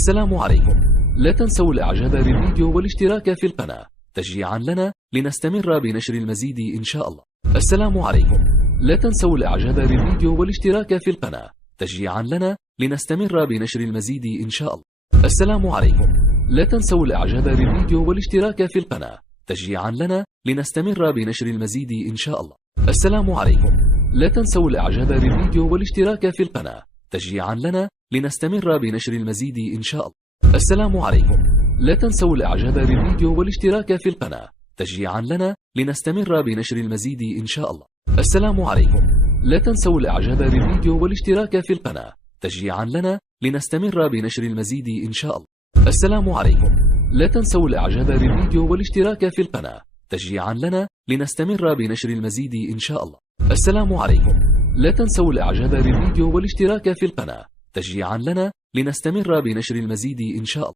السلام عليكم. لا تنسوا الاعجاب بالفيديو والاشتراك في القناة تشجيعا لنا لنستمر بنشر المزيد إن شاء الله. السلام عليكم. لا تنسوا الاعجاب بالفيديو والاشتراك في القناة تشجيعا لنا لنستمر بنشر المزيد إن شاء الله. السلام عليكم. لا تنسوا الاعجاب بالفيديو والاشتراك في القناة تشجيعا لنا لنستمر بنشر المزيد إن شاء الله. السلام عليكم. لا تنسوا الاعجاب بالفيديو والاشتراك في القناة تشجيعا لنا لنستمر بنشر المزيد إن شاء الله. السلام عليكم. لا تنسوا الاعجاب بالفيديو والاشتراك في القناة تشجيعا لنا لنستمر بنشر المزيد إن شاء الله. السلام عليكم. لا تنسوا الاعجاب بالفيديو والاشتراك في القناة تشجيعا لنا لنستمر بنشر المزيد إن شاء الله. السلام عليكم. لا تنسوا الاعجاب بالفيديو والاشتراك في القناة تشجيعا لنا لنستمر بنشر المزيد إن شاء الله. السلام عليكم. لا تنسوا الاعجاب بالفيديو والاشتراك في القناة تشجيعا لنا لنستمر بنشر المزيد إن شاء الله.